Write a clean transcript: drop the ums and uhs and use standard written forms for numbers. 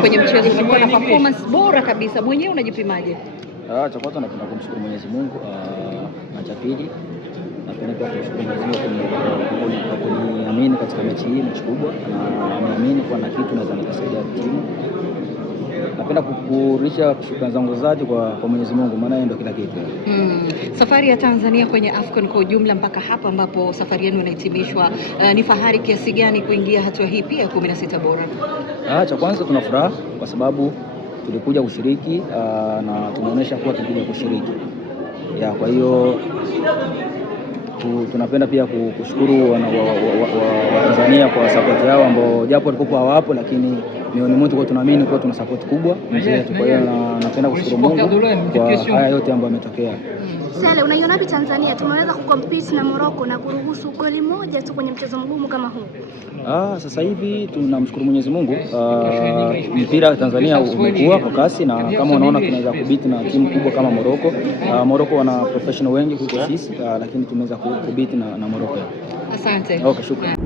kwenye mchezo, umekuwa na performance bora kabisa, mwenyewe unajipimaje? Cha kwanza napenda kumshukuru Mwenyezi Mungu, na cha pili napenda pia kumshukuru Mwenyezi Mungu kwa kuniamini katika mechi hii, mechi kubwa, na naamini kwa na kitu naweza nikasaidia timu. Napenda kukurisha shukrani zangu zaidi kwa Mwenyezi Mungu, maana yeye ndio kila kitu. Safari ya Tanzania kwenye AFCON kwa ujumla mpaka hapa ambapo safari yenu inahitimishwa, ni fahari kiasi gani kuingia hatua hii pia 16 bora? Cha kwanza tuna furaha kwa sababu tulikuja kushiriki, na tumeonyesha kuwa tulikuja kushiriki. Kwa hiyo tunapenda pia kushukuru wa Tanzania kwa support yao ambao japo walikuwa hawapo, lakini mioni mwetu kwa tunaamini kwa tuna support kubwa nje yetu. Kwa hiyo napenda kushukuru Mungu kwa haya yote ambayo yametokea. Sele, unaiona wapi Tanzania tumeweza kucompete na Morocco na kuruhusu goli moja tu kwenye mchezo mgumu kama huu? Sasa hivi tunamshukuru Mwenyezi Mungu, mpira wa Tanzania umekuwa kwa kasi, na kama unaona tunaweza kubiti na timu kubwa kama Morocco. Morocco wana professional wengi kuliko sisi, lakini tumeweza kubiti na Morocco. Asante. Okay, shukrani.